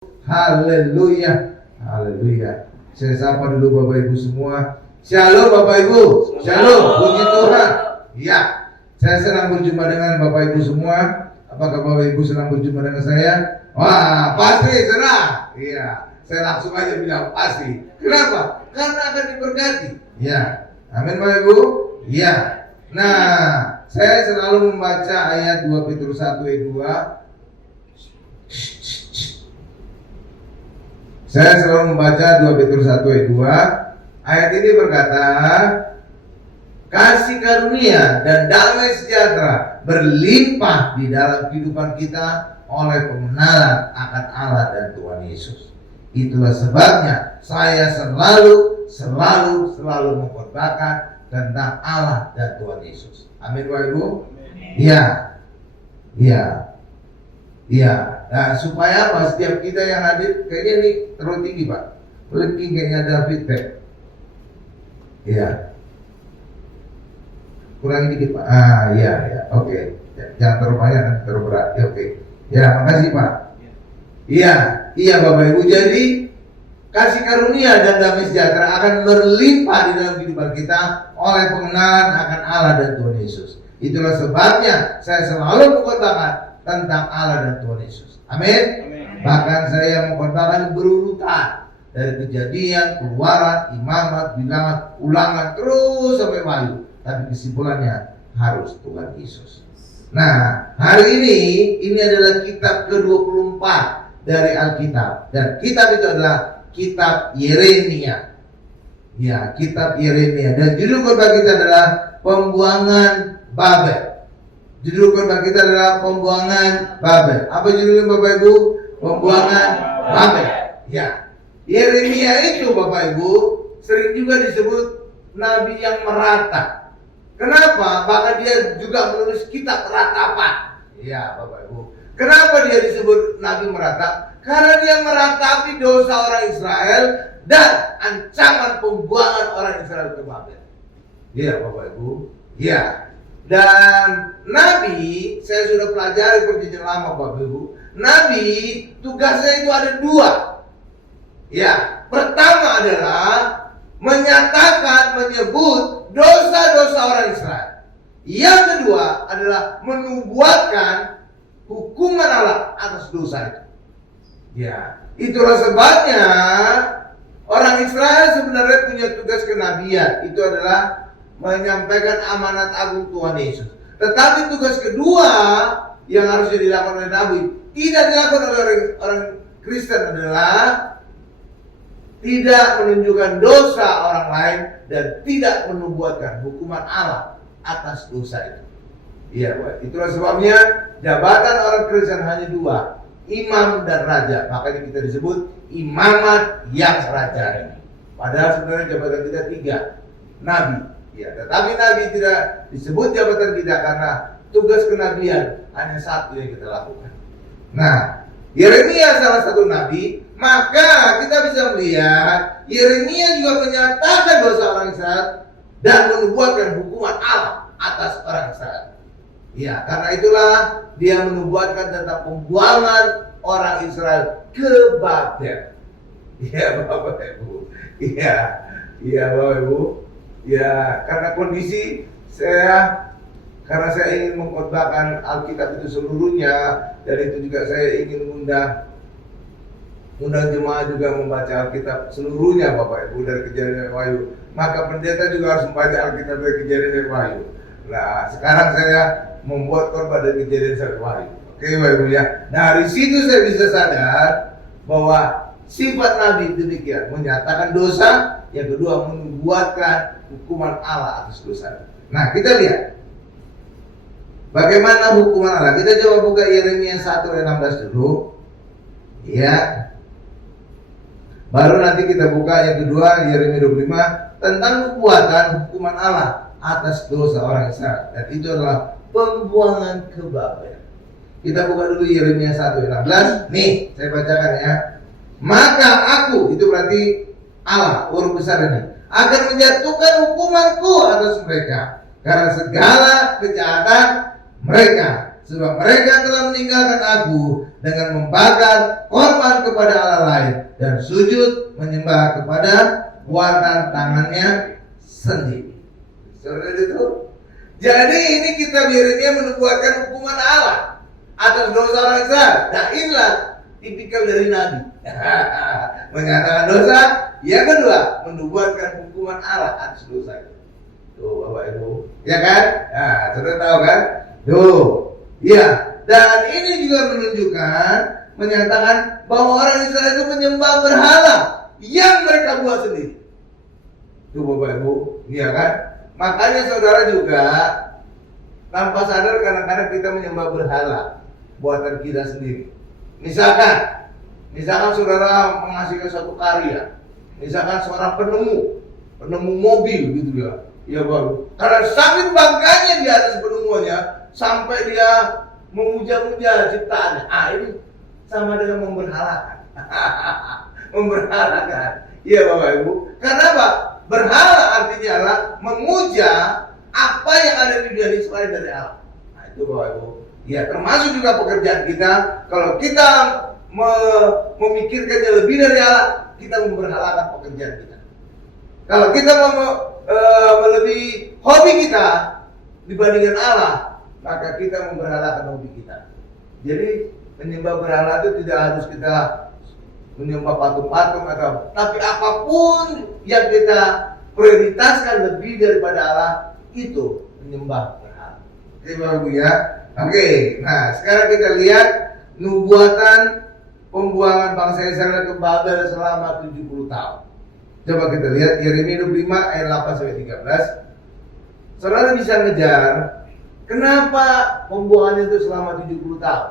Haleluya, haleluya. Saya sapa dulu Bapak Ibu semua. Shalom Bapak Ibu, shalom, puji Tuhan. Ya, saya senang berjumpa dengan Bapak Ibu semua. Apakah Bapak Ibu senang berjumpa dengan saya? Wah, pasti senang. Iya, saya langsung aja bilang pasti. Kenapa? Karena akan diberkati. Ya, amin Bapak Ibu. Ya. Nah, saya selalu membaca ayat 2 Petrus 1 ayat 2. Saya selalu membaca 2 Petrus 1 ayat 2. Ayat ini berkata, kasih karunia dan damai sejahtera berlimpah di dalam kehidupan kita oleh pengenalan akan Allah dan Tuhan Yesus. Itulah sebabnya saya selalu mengkhotbahkan tentang Allah dan Tuhan Yesus. Amin Bapak Ibu. Iya. Nah, supaya apa? Setiap kita yang hadir, kayaknya ini terlalu tinggi Pak. Terlalu tinggi, kayaknya ada feedback. Iya. Kurangi dikit Pak. Iya. Oke. Jangan terlalu banyak, nanti terlalu berat. Ya, oke. Ya, makasih Pak. Iya Bapak Ibu. Jadi kasih karunia dan damai sejahtera akan berlimpah di dalam kehidupan kita oleh pengenalan akan Allah dan Tuhan Yesus. Itulah sebabnya saya selalu mengkhotbahkan tentang Allah dan Tuhan Yesus. Amin. Bahkan saya mengkhotbahkan berurutan dari Kejadian, Keluaran, Imamat, Bilangan, Ulangan terus sampai Wahyu. Tapi kesimpulannya harus Tuhan Yesus. Nah, hari ini adalah kitab ke-24 dari Alkitab, dan kitab itu adalah kitab Yeremia. Ya, kitab Yeremia, dan judul khotbah kita adalah Pembuangan Babel. Judul khotbah kita adalah Pembuangan Babel. Apa judulnya Bapak Ibu? Pembuangan Babel. Ya, Yeremia itu Bapak Ibu sering juga disebut nabi yang merata. Kenapa? Bahkan dia juga menulis kitab ratapan. Ya Bapak Ibu. Kenapa dia disebut nabi merata? Karena dia meratapi dosa orang Israel dan ancaman pembuangan orang Israel ke Babel. Ya Bapak Ibu. Ya. Dan Nabi, saya sudah pelajari perjanjian lama Bapak Ibu. Nabi tugasnya itu ada 2. Ya, pertama adalah menyebut dosa-dosa orang Israel. Yang kedua adalah menubuatkan hukuman Allah atas dosa itu. Ya, itulah sebabnya orang Israel sebenarnya punya tugas kenabian. Itu adalah menyampaikan amanat agung Tuhan Yesus. Tetapi tugas kedua yang harusnya dilakukan oleh Nabi, tidak dilakukan oleh orang Kristen, adalah tidak menunjukkan dosa orang lain dan tidak menubuatkan hukuman Allah atas dosa itu. Iya, itulah sebabnya jabatan orang Kristen hanya 2, imam dan raja. Makanya kita disebut imamat yang rajani. Padahal sebenarnya jabatan kita 3, nabi. Ya, tetapi nabi tidak disebut jabatan kita karena tugas kenabian hanya 1 yang kita lakukan. Nah, Yeremia salah satu nabi, maka kita bisa melihat Yeremia juga menyatakan dosa orang Israel dan menubuatkan hukuman Allah atas orang Israel. Ya, karena itulah dia menubuatkan tentang pembuangan orang Israel ke Babel. Iya Bapak Ibu. Iya Bapak Ibu. Ya, karena kondisi karena saya ingin mengkhotbahkan Alkitab itu seluruhnya, dan itu juga saya ingin undang jemaah juga membaca Alkitab seluruhnya Bapak Ibu dari Kejadian sampai Wahyu. Maka pendeta juga harus membaca Alkitab dari Kejadian sampai Wahyu. Nah, sekarang saya membuat khotbah dari Kejadian sampai Wahyu. Oke Bapak Ibu ya. Nah, dari situ saya bisa sadar bahwa sifat Nabi demikian, menyatakan dosa, yang kedua membuatkan hukuman Allah atas dosa. Nah, kita lihat bagaimana hukuman Allah. Kita coba buka Yeremia 1 ayat 16 dulu. Ya. Baru nanti kita buka yang kedua Yeremia 25 tentang perbuatan hukuman Allah atas dosa orang Israel. Dan itu adalah pembuangan ke Babel. Kita buka dulu Yeremia 1 ayat 16. Nih, saya bacakan ya. Maka aku, itu berarti Allah, huruf besar ini, akan menjatuhkan hukumanku atas mereka karena segala kejahatan mereka, sebab mereka telah meninggalkan aku dengan membakar korban kepada Allah lain dan sujud menyembah kepada buatan tangannya sendiri. Saudara itu. Jadi ini kita Yeremia menubuatkan hukuman Allah atas dosa orang Israel. Nah inilah tipikal dari Nabi. Menyatakan dosa. Yang kedua, menubuatkan hukuman Allah atas dosa itu. Tuh Bapak Ibu, ya kan? Nah, saudara tahu kan? Tuh, ya. Dan ini juga menunjukkan, menyatakan bahwa orang Israel itu menyembah berhala yang mereka buat sendiri. Tuh Bapak Ibu, iya kan? Makanya saudara juga tanpa sadar kadang-kadang kita menyembah berhala buatan kita sendiri. Misalkan saudara menghasilkan suatu karya, misalkan seorang penemu mobil gitu ya. Ya baru. Karena saking bangganya di atas penemuannya sampai dia memuja-muja ciptaannya. Ini sama dengan memberhalakan. Memberhalakan. Iya Bapak Ibu. Karena apa? Berhala artinya adalah memuja apa yang ada di dunia ini selain dari Allah. Nah itu Bapak Ibu. Ya termasuk juga pekerjaan kita. Kalau kita memikirkannya lebih dari Allah, kita memberhalakan pekerjaan kita. Kalau kita melebihi hobi kita dibandingkan Allah, maka kita memberhalakan hobi kita. Jadi menyembah berhala itu tidak harus kita menyembah patung-patung atau, tapi apapun yang kita prioritaskan lebih daripada Allah itu menyembah berhala. Oke Bapak Ibu ya. Oke, nah sekarang kita lihat nubuatan pembuangan bangsa Israel ke Babel selama 70 tahun. Coba kita lihat Yeremia 25 ayat 8 sampai 13. Saudara bisa ngejar kenapa pembuangan itu selama 70 tahun?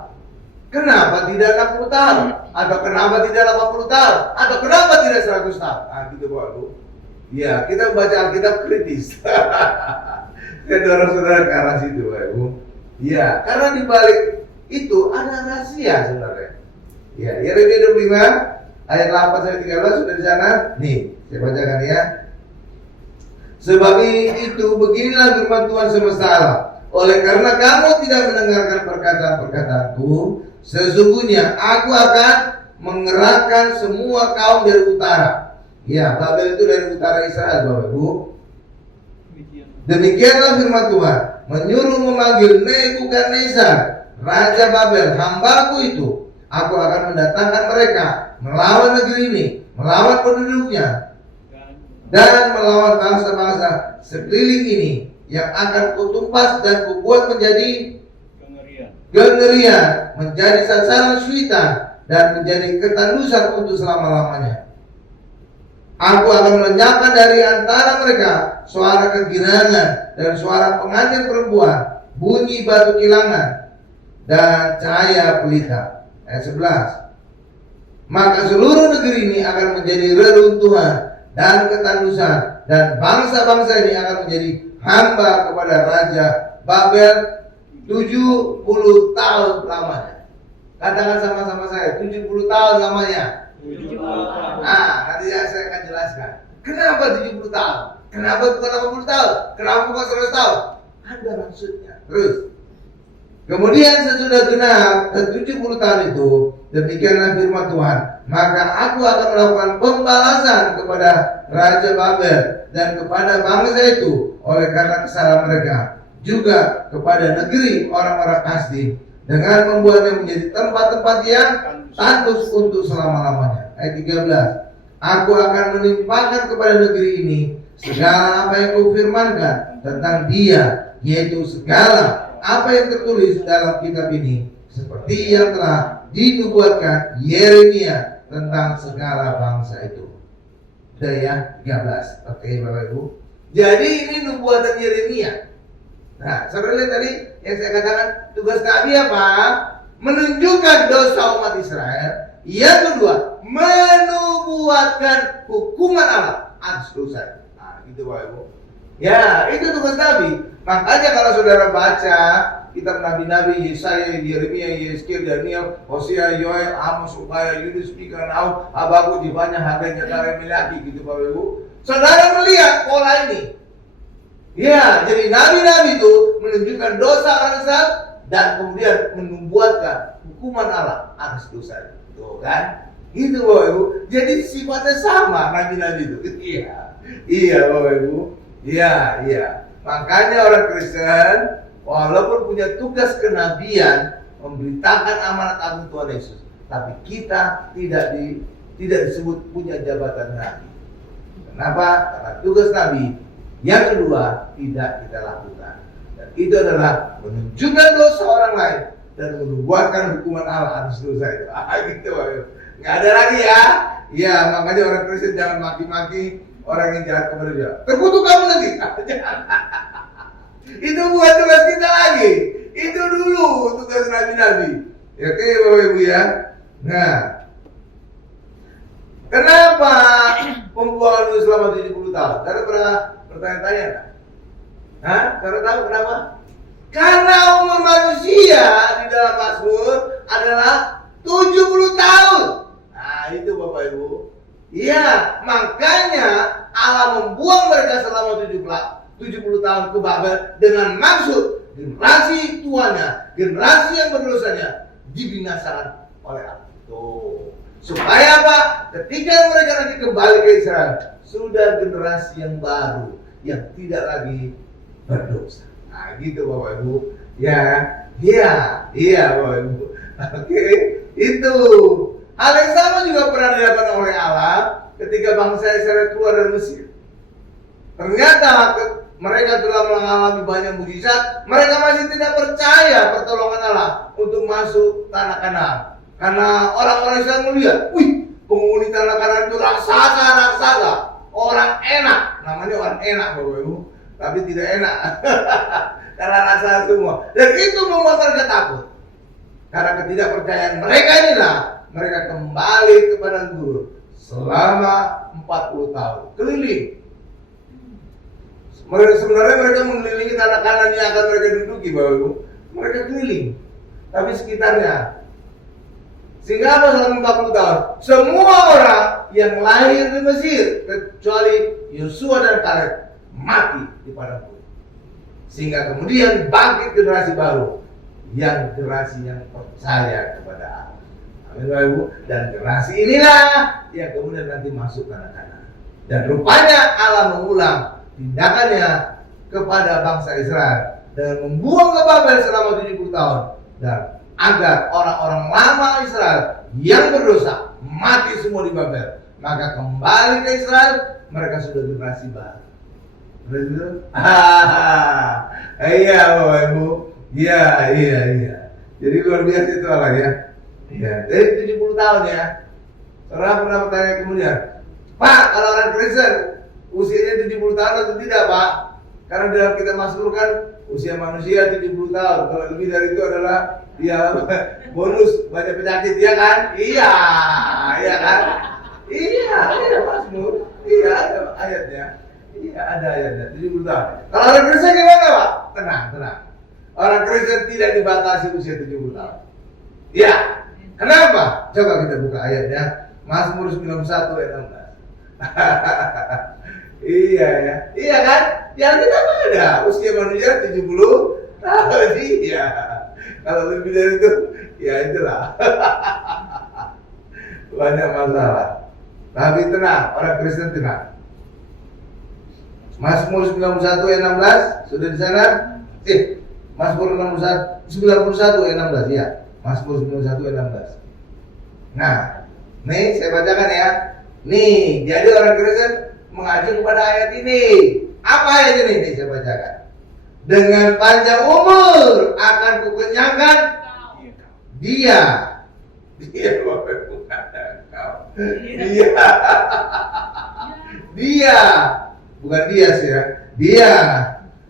Kenapa tidak 60 tahun? Atau kenapa tidak 80 tahun? Atau kenapa tidak 100 tahun? Ah gitu Bapak. Ya, kita baca Alkitab kritis. Saya dorong saudara ke arah situ Bapak Ibu. Ya, karena di balik itu ada rahasia saudara. Ya, Yeremia 25 ayat 8 sampai 13 sudah di sana. Nih, saya bacakan ya. Sebab itu beginilah firman Tuhan semesta alam. Oleh karena kamu tidak mendengarkan perkataan-perkataanku, sesungguhnya aku akan mengerahkan semua kaum dari utara. Ya, Babel itu dari utara Israel, Bapak Ibu. Demikianlah firman Tuhan, menyuruh memanggil Nebukadnezar, raja Babel, hambaku itu. Aku akan mendatangkan mereka melawan negeri ini, melawan penduduknya, dan melawan bangsa-bangsa sekeliling ini yang akan kutumpas dan kubuat menjadi kengerian, menjadi sasaran suitan, dan menjadi ketandusan untuk selama-lamanya. Aku akan melenyapkan dari antara mereka suara kegirangan dan suara pengantin perempuan, bunyi batu kilangan, dan cahaya pelita. Ayat 11. Maka seluruh negeri ini akan menjadi reruntuhan dan ketandusan, dan bangsa-bangsa ini akan menjadi hamba kepada Raja Babel 70 tahun lamanya. Katakan sama-sama saya, 70 tahun lamanya. 70 tahun. Nah, nanti saya akan jelaskan. Kenapa 70 tahun? Kenapa bukan 80 tahun? Kenapa bukan 100 tahun? Ada maksudnya. Terus. Kemudian sesudah genap 70 tahun itu, demikianlah firman Tuhan, maka aku akan melakukan pembalasan kepada Raja Babel dan kepada bangsa itu oleh karena kesalahan mereka, juga kepada negeri orang-orang Kasdi dengan membuatnya menjadi tempat-tempat yang tandus untuk selama-lamanya. Ayat 13. Aku akan menimpakan kepada negeri ini segala apa yang kufirmankan tentang dia, yaitu segala apa yang tertulis dalam kitab ini, seperti yang telah dinubuatkan Yeremia tentang segala bangsa itu. Udah ya, 13. Oke Bapak Ibu. Jadi ini nubuatan Yeremia. Nah, saudara lihat tadi yang saya katakan, tugas Nabi apa? Menunjukkan dosa umat Israel. Yang kedua, menubuatkan hukuman Allah atas dosa. Nah, gitu Bapak Ibu. Ya, itu tugas Nabi. Makanya kalau saudara baca kitab nabi-nabi Yesaya, Yeremia, Yeskel, Daniel, Hosea, Yoel, Amos, Obaya, Yunus, Mika, Nahum, Habakuk, Jebanya, Hagai, Zakaria, Milaki, gitu Bapak Ibu. Saudara melihat pola ini. Ya, jadi nabi-nabi itu menunjukkan dosa orang Israel dan kemudian membuatkan hukuman Allah atas dosa. Tuh kan? Gitu Bapak Ibu. Jadi sifatnya sama nabi-nabi itu. Iya Bapak Ibu. Iya. Makanya orang Kristen walaupun punya tugas kenabian memberitakan amanat agung Tuhan Yesus, tapi kita tidak disebut punya jabatan nabi. Kenapa? Karena tugas nabi yang kedua tidak kita lakukan. Dan itu adalah menunjukkan dosa orang lain dan membuatkan hukuman Allah atas dosa itu. Gitu Bapak Ibu. Nggak ada lagi ya. Iya, makanya orang Kristen jangan maki-maki orang yang jahat kepada dia. Terkutuk kamu nanti. Itu bukan tugas kita lagi. Itu dulu tugas nabi-nabi. Ya, oke Bapak Ibu ya. Nah, kenapa pembuangan dulu selama 70 tahun? Karena pernah bertanya-tanya kan? Hah? Karena tahu kenapa? Karena umur manusia di dalam Mazmur adalah 70 tahun. Nah, itu Bapak Ibu. Iya, makanya Allah membuang mereka selama 70 tahun ke Babel dengan maksud generasi tuannya, generasi yang berdosanya dibinasakan oleh Allah. Tuh. Supaya apa? Ketika mereka nanti kembali ke Israel, sudah generasi yang baru yang tidak lagi berdosa. Nah, gitu Bapak Ibu. Iya Bapak Ibu. Oke, itu. Hal yang sama juga pernah dilakukan oleh Allah ketika bangsa Israel keluar dari Mesir. Ternyata mereka telah mengalami banyak mukjizat, mereka masih tidak percaya pertolongan Allah untuk masuk tanah Kanaan. Karena orang-orang Israel melihat, penghuni tanah Kanaan itu raksasa, orang enak, namanya orang enak Bapak Ibu, tapi tidak enak, karena raksasa semua. Dan itu membuat mereka takut. Karena ketidakpercayaan mereka inilah, mereka kembali kepada guru selama 40 tahun, keliling. Sebenarnya mereka mengelilingi tanah Kanaan yang akan mereka duduki Bapak Ibu. Mereka keliling, tapi sekitarnya. Sehingga apa selama 40 tahun? Semua orang yang lahir di Mesir kecuali Yosua dan Kaleb mati di padang gurun. Sehingga kemudian bangkit generasi baru, yang generasi yang percaya kepada Allah. Amin Bapak Ibu. Dan generasi inilah yang kemudian nanti masuk tanah Kanaan. Dan rupanya Allah mengulang tindakannya kepada bangsa Israel dan membuang ke Babel selama 70 tahun dan agar orang-orang lama Israel yang berdosa mati semua di Babel, maka kembali ke Israel mereka sudah generasi baru. Betul? Iya Bapak Ibu. Iya. Jadi luar biasa itu Allah ya. Iya, dari 70 tahun ya. Saudara pernah bertanya kemudian, Pak, kalau orang Kristen usianya 70 tahun atau tidak Pak? Karena dalam kita Mazmur kan usia manusia 70 tahun. Kalau lebih dari itu adalah bonus banyak penyakit, ya kan? Iya kan? Iya Mazmur. Iya ada ayatnya. Iya ada ayatnya 70 tahun. Kalau orang Kristen gimana Pak? Tenang. Orang Kristen tidak dibatasi usia 70 tahun. Iya. Kenapa? Coba kita buka ayatnya. Mazmur 91 ayat 16. Iya kan? Yang kita ada usia manusia 70 tahun. Iya. Kalau lebih dari itu, ya itulah. Banyak masalah. Tapi tenang, orang Kristen tenang. Mazmur 91 ayat 16 sudah di sana? Mazmur 91 ayat 16 ya. Mazmur 91 ayat 16. Nah, nih saya bacakan ya. Nih, jadi orang Kristen mengacu kepada ayat ini. Apa ayat ini? Nih saya bacakan. Dengan panjang umur akan kukenyangkan dia. Dia bukan dia sih ya. Dia.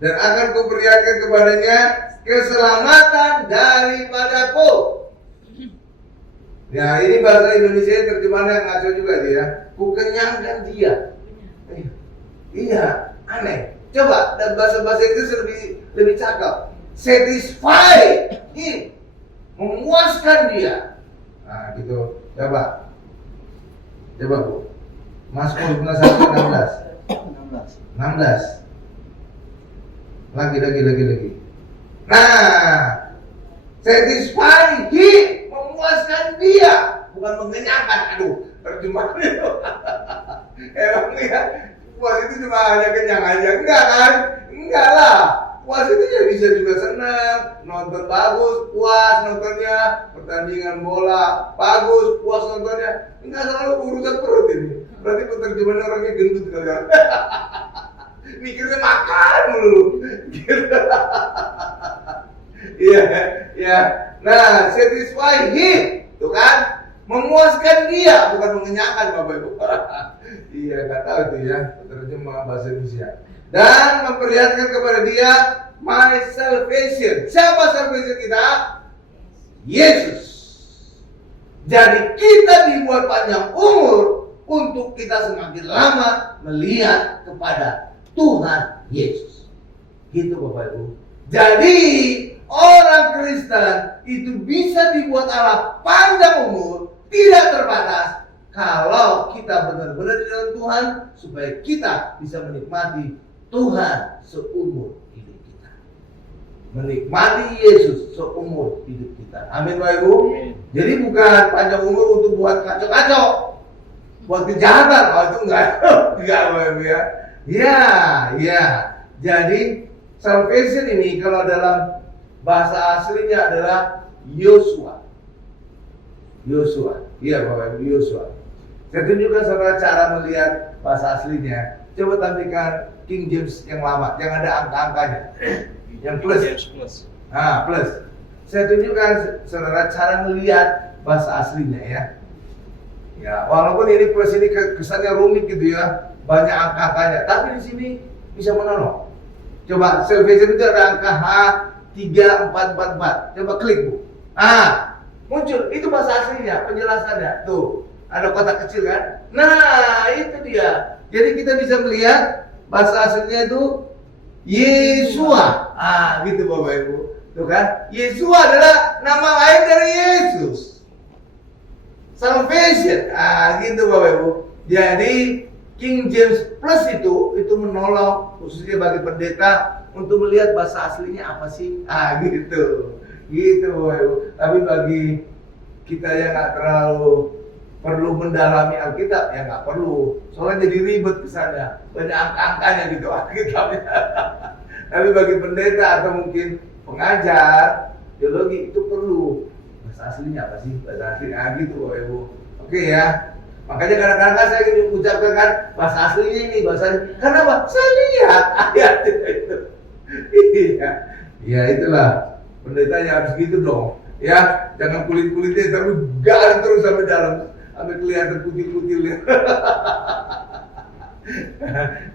Dan akan kuperiakan kepadanya keselamatan daripadaku. Ya, ini bahasa Indonesia terjemahannya ngaco juga dia ya. Kukenyangkan dia. Iya, aneh. Coba dan bahasa Inggris lebih cakep. Satisfy him, memuaskan dia. Nah, gitu. Coba Bu. Mazmur 16. Lagi. Nah, Satisfy him, memuaskan dia, bukan mengenyangkan. Aduh, terjemahan itu. Emang ya, puas itu cuma hanya kenyang aja. Enggak kan? Enggak lah. Puas itu ya bisa juga senang, nonton bagus, puas nontonnya, pertandingan bola, bagus, puas nontonnya. Enggak selalu urusan perut ini. Berarti penerjemahan orangnya gendut kalian. Mikirnya makan mulu. Iya, ya. Nah, satisfy him, tuh kan? Memuaskan dia, bukan mengenyangkan Bapak Ibu. Iya, nggak tahu itu ya, terjemah bahasa Indonesia. Dan memperlihatkan kepada dia my salvation. Siapa salvation kita? Yesus. Jadi kita dibuat panjang umur untuk kita semakin lama melihat kepada Tuhan Yesus. Gitu Bapak Ibu. Jadi orang Kristen itu bisa dibuat Allah panjang umur, tidak terbatas, kalau kita benar-benar di dalam Tuhan, supaya kita bisa menikmati Tuhan seumur hidup kita. Menikmati Yesus seumur hidup kita. Amin Bapak Ibu. Jadi bukan panjang umur untuk buat kacau-kacau, buat kejahatan. Oh itu enggak Bapak Ibu ya. Ya. Jadi salvation ini kalau dalam bahasa aslinya adalah Yosua. Iya Bapak Ibu, Yosua. Saya tunjukkan saudara cara melihat bahasa aslinya. Coba tampilkan King James yang lama, yang ada angka-angkanya, yang plus. Plus. Saya tunjukkan saudara cara melihat bahasa aslinya ya. Ya, walaupun ini plus ini kesannya rumit gitu ya, banyak angka-angkanya, tapi di sini bisa menolong. Coba salvation itu ada angka H3444. Coba klik Bu. Muncul, itu bahasa aslinya, penjelasannya. Tuh, ada kotak kecil kan? Nah, itu dia. Jadi kita bisa melihat bahasa aslinya itu Yesua. Gitu Bapak Ibu. Tuh kan? Yesua adalah nama lain dari Yesus. Salvation. Gitu Bapak Ibu. Jadi King James Plus itu menolong khususnya bagi pendeta untuk melihat bahasa aslinya apa sih? Gitu. Gitu Bapak Ibu. Tapi bagi kita yang nggak terlalu perlu mendalami Alkitab, ya nggak perlu. Soalnya jadi ribet kesannya, banyak angka-angkanya gitu Alkitabnya. Tapi bagi pendeta atau mungkin pengajar teologi itu perlu bahasa aslinya apa sih? Bahasa asli, gitu Bapak Ibu. Oke ya. Makanya kadang-kadang saya ingin mengucapkan kan bahasa aslinya ini, karena apa? Saya lihat ayat itu. Iya, itulah. Pendetanya harus gitu dong, ya jangan kulit-kulitnya tapi gali terus sampai dalam, sampai kelihatan kutil-kutilnya.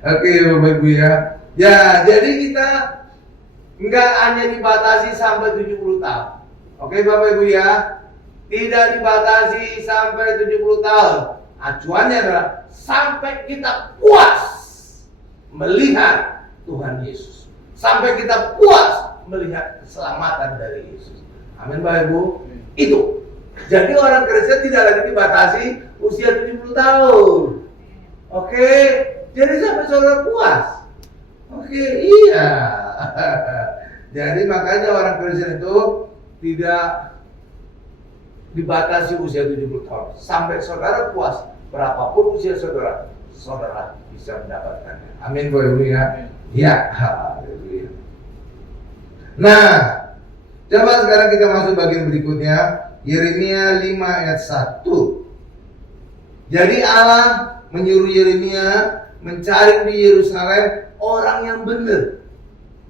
Oke Bapak Ibu ya. Ya jadi kita nggak hanya dibatasi sampai 70 tahun. Oke Bapak Ibu ya, tidak dibatasi sampai 70 tahun. Acuannya adalah sampai kita puas melihat Tuhan Yesus, sampai kita puas melihat keselamatan dari Yesus. Amin Bapak Ibu. Itu. Jadi orang Kristen tidak lagi dibatasi usia 70 tahun. Oke. Jadi sampai saudara puas. Oke, iya. Jadi makanya orang Kristen itu tidak dibatasi usia 70 tahun. Sampai saudara puas, berapapun usia saudara bisa mendapatkannya. Amin Bapak Ibu ya. Ya, haleluya. Nah, coba sekarang kita masuk bagian berikutnya, Yeremia 5 ayat 1. Jadi Allah menyuruh Yeremia mencari di Yerusalem orang yang benar.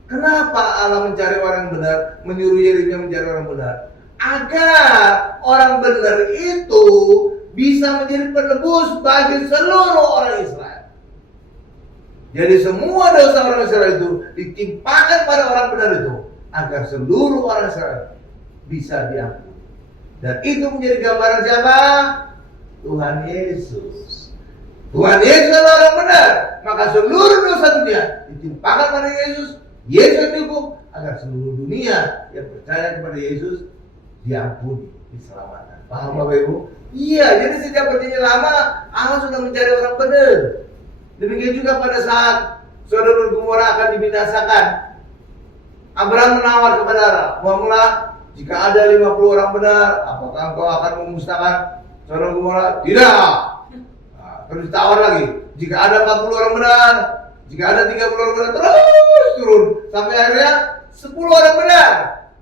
Kenapa Allah mencari orang yang benar? Menyuruh Yeremia mencari orang benar, agar orang benar itu bisa menjadi penebus bagi seluruh orang Israel. Jadi semua dosa orang Israel itu ditimpakan pada orang benar itu, agar seluruh orang Israel bisa diampuni. Dan itu menjadi gambaran siapa? Tuhan Yesus. Tuhan Yesus adalah orang benar, maka seluruh dosa dunia ditimpakan pada Yesus. Yesus dihukum agar seluruh dunia yang percaya kepada Yesus diampuni, diselamatkan. Paham Bapak Ibu? Iya, jadi sejak perjanjian lama Allah sudah mencari orang benar. Demikian juga pada saat Sodom dan Gomora akan dibinasakan, Abraham menawar kepada Allah, bangunlah Jika ada 50 orang benar, apakah engkau akan memusnahkan Sodom Gomora? Tidak. Nah, terus ditawar lagi. Jika ada 40 orang benar, jika ada 30 orang benar, terus turun sampai akhirnya 10 orang benar.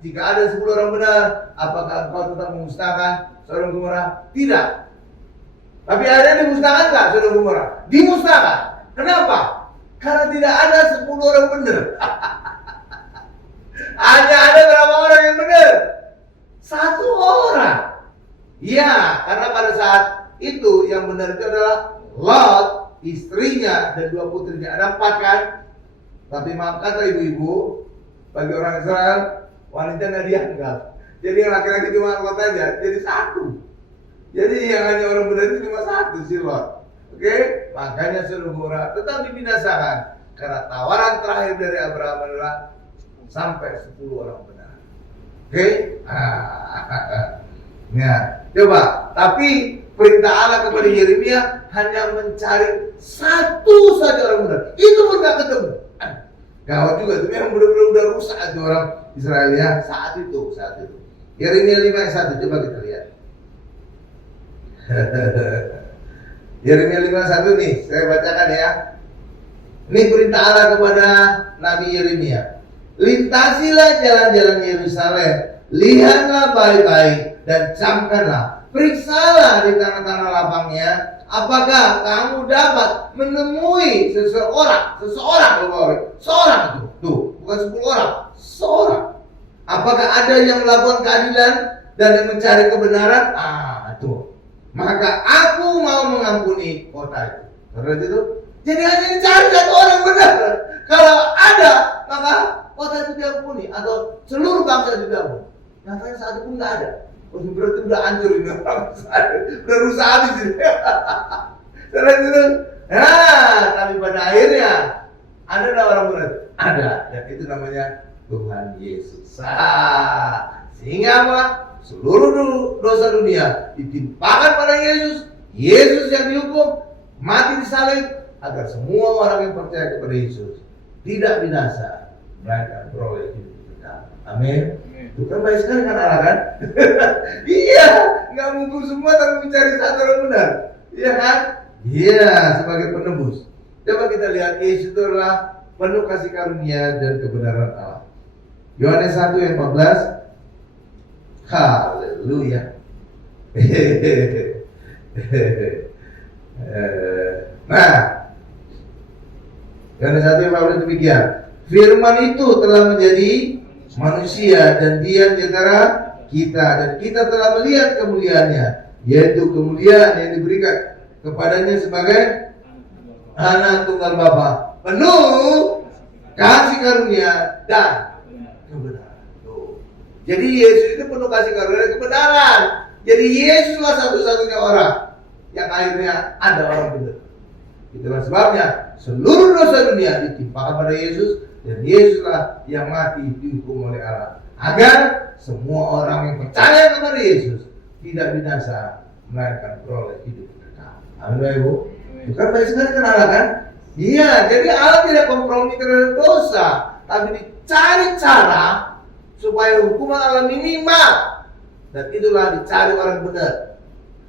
Jika ada 10 orang benar, apakah engkau tetap memusnahkan Sodom Gomora? Tidak. Tapi akhirnya dimusnahkan nggak Sodom Gomora? Dimusnahkan. Kenapa? Karena tidak ada 10 orang benar. Hanya ada berapa orang yang benar? 1 orang. Iya, karena pada saat itu yang benar itu adalah Lot, istrinya dan 2 putrinya. Ada 4 kan? Tapi maaf kata ibu-ibu, bagi orang Israel, wanita nggak dianggap. Jadi yang laki-laki cuma Lot aja, jadi 1. Jadi yang hanya orang benar itu cuma 1 si Lot. Oke? Makanya Sodom Gomora tetap dibinasakan. Karena tawaran terakhir dari Abraham adalah sampai 10 orang benar. Oke? Ya, coba. Tapi perintah Allah kepada Yeremia hanya mencari 1 saja orang benar. Itu pun gak ketemu. Gawat juga. Itu yang benar-benar udah rusak itu orang Israel ya saat itu. Yeremia 5 ayat 1. Coba kita lihat. Yeremia 5 ayat 1 nih. Saya bacakan ya. Ini perintah Allah kepada Nabi Yeremia. Lintasilah jalan-jalan Yerusalem, lihatlah baik-baik dan camkanlah, periksalah di tanah-tanah lapangnya, apakah kamu dapat menemui seorang itu, tuh, bukan 10 orang, seorang. Apakah ada yang melakukan keadilan dan yang mencari kebenaran? Tuh. Maka aku mau mengampuni kota itu. Berarti itu. Jadi hanya dicari 1 orang benar. Kalau ada, maka kota itu diampuni atau seluruh bangsa itu diampuni. Nyatanya saat itu nggak ada. Berarti udah hancur ini orang. Udah rusak habis ini. Setelah itu, tapi pada akhirnya ada orang benar. Ada, dan itu namanya Tuhan Yesus. Sehingga apa? Seluruh dosa dunia ditimpakan pada Yesus. Yesus yang dihukum, mati disalib, agar semua orang yang percaya kepada Yesus tidak binasa, melainkan beroleh hidup kekal. Amin. Itu kan baik sekali kan Allah kan? Iya, nggak mengukur semua tapi mencari 1 orang benar. Iya kan? Iya, sebagai penebus. Coba kita lihat Yesus itu adalah penuh kasih karunia dan kebenaran Allah. Yohanes 1 ayat 14. Haleluya. Nah, Yohanes 1 ayat 14 demikian. Firman itu telah menjadi manusia dan diam di antara kita, dan kita telah melihat kemuliaannya, yaitu kemuliaan yang diberikan kepadanya sebagai anak tunggal Bapa, penuh kasih karunia dan kebenaran. Jadi Yesus itu penuh kasih karunia dan kebenaran. Jadi Yesuslah satu-satunya orang yang akhirnya ada orang benar. Itulah sebabnya seluruh dosa dunia ditimpakan pada Yesus, dan Yesuslah yang mati dihukum oleh Allah, agar semua orang yang percaya kepada Yesus tidak binasa, melainkan beroleh hidup kekal. Amin, Bapak Ibu. Bukan baik sekali kan Allah kan? Iya, jadi Allah tidak kompromi terhadap dosa, tapi dicari cara supaya hukuman Allah minimal, dan itulah dicari orang benar,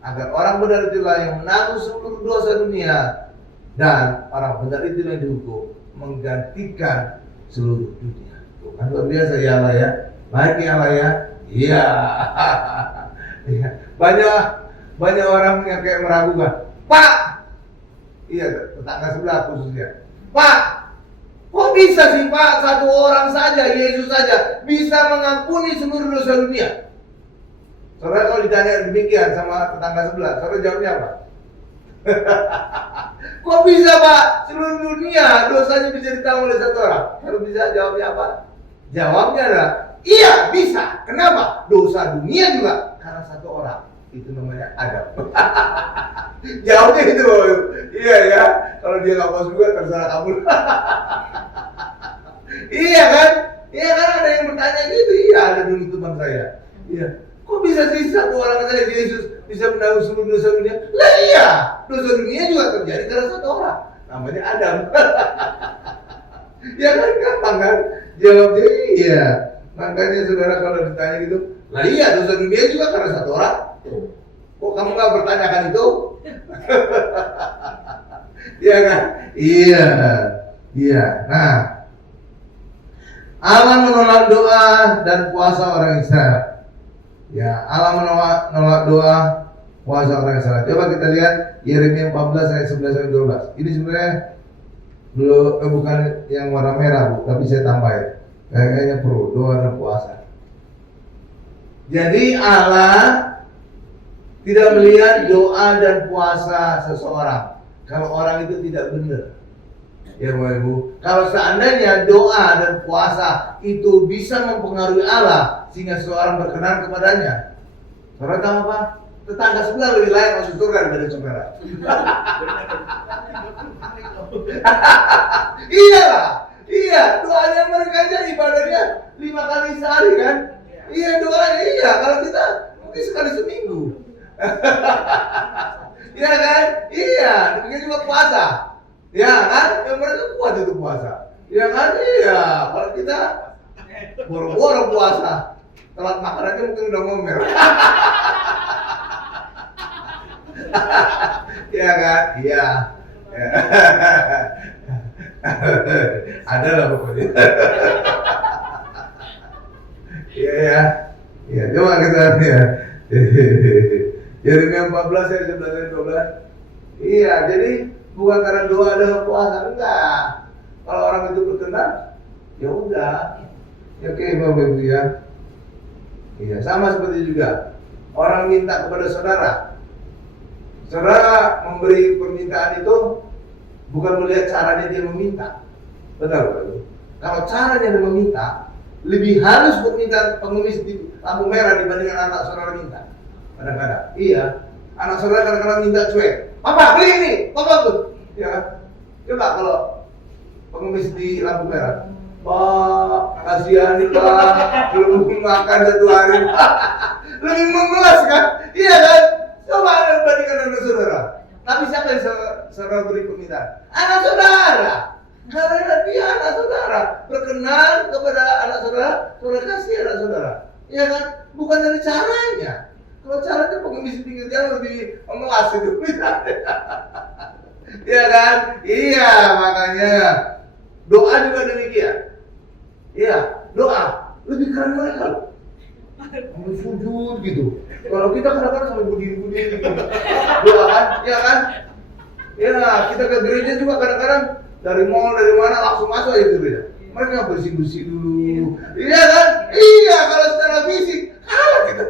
agar orang benar itulah yang menanggung seluruh dosa dunia, dan orang benar itulah yang dihukum menggantikan seluruh dunia. Kan luar biasa ya Allah ya. Baik ya Allah ya. Iya. Banyak orang yang kayak meragukan. Pak, iya, tetangga sebelah khususnya. Pak, kok bisa sih Pak, 1 orang saja, Yesus saja bisa mengampuni seluruh dosa dunia? Saudara kalau ditanya demikian sama tetangga sebelah, saudara jawabnya apa? Kok bisa Pak, seluruh dunia dosanya bisa ditanggung oleh 1 orang? Kalau bisa jawabnya apa? Jawabnya adalah iya bisa. Kenapa? Dosa dunia juga karena 1 orang. Itu namanya Adam. Jawabnya itu. Iya ya. Kalau dia nggak mau juga terserah kamu. Iya kan? Iya kan, ada yang bertanya gitu. Iya, ada dulu teman saya. Iya. Kok bisa sih 1 orang saja Yesus bisa menanggung seluruh dosa dunia? Lah iya, dosa dunia juga terjadi karena 1 orang. Namanya Adam. Ya kan, gampang kan? Jawabnya iya. Makanya saudara kalau ditanya gitu, lah iya dosa dunia juga karena satu orang. Kok kamu nggak bertanyakan itu? Iya kan? Iya, iya. Nah, Allah menolak doa dan puasa orang Israel. Ya, Allah menolak doa puasa orang Israel. Coba kita lihat Yeremia 14 ayat 11 sampai 12. Ini sebenarnya bukan yang warna merah, Bu, tapi saya tambahin. Kayaknya perlu doa dan puasa. Jadi Allah tidak melihat doa dan puasa seseorang kalau orang itu tidak benar. Ya Bapak Ibu, kalau seandainya doa dan puasa itu bisa mempengaruhi Allah sehingga seseorang berkenan kepadanya, saudara tahu apa? Tetangga sebelah lebih layak masuk surga daripada saudara. Iya, iya, doanya mereka aja ibadahnya 5 kali sehari kan? Iya doanya, iya. Kalau kita mungkin sekali seminggu. Iya kan? Iya, demikian juga puasa. Ya kan? Ya, mereka kuat itu puasa. Ya kan? Iya. Kalau kita boro-boro puasa, telat makan aja mungkin udah ngomel. Iya kan? Iya. Ya. Ada lah pokoknya. Iya ya. Iya, coba kita lihat ya. Yeremia 14 ayat 11 dan 12. Iya, jadi bukan karena doa dan puasa, enggak. Kalau orang itu berkenan, ya udah. Ya oke, Bapak Ibu ya. Iya, sama seperti juga orang minta kepada saudara. Saudara memberi permintaan itu bukan melihat caranya dia meminta. Benar, Bapak Ibu. Kalau caranya dia meminta, lebih halus buat minta pengemis di lampu merah dibandingkan anak saudara minta. Kadang-kadang, iya, anak saudara kadang-kadang minta cuek. Papa beli ini, papa tuh, ya. Coba kalau pengemis di lampu merah, Pak, kasihan nih Pak, belum makan 1 hari, lebih memelas kan? Iya kan? Coba anda bandingkan anak saudara. Tapi siapa yang saudara beri permintaan? Anak saudara. Karena dia anak saudara, berkenan kepada anak saudara, saudara kasih anak saudara. Iya kan? Bukan dari caranya. Kalau caranya pengemis pinggir jalan lebih memelas itu. Iya kan? Iya, makanya doa juga demikian. Iya, doa lebih keren mereka loh. Sampai sujud gitu. Kalau kita kadang-kadang sampai berdiri-berdiri gitu. Doa kan? Iya kan? Ya, kita ke gereja juga kadang-kadang dari mall, dari mana langsung masuk aja gereja. Mereka bersih-bersih dulu. Iya kan? Iya, kalau secara fisik kalah kita.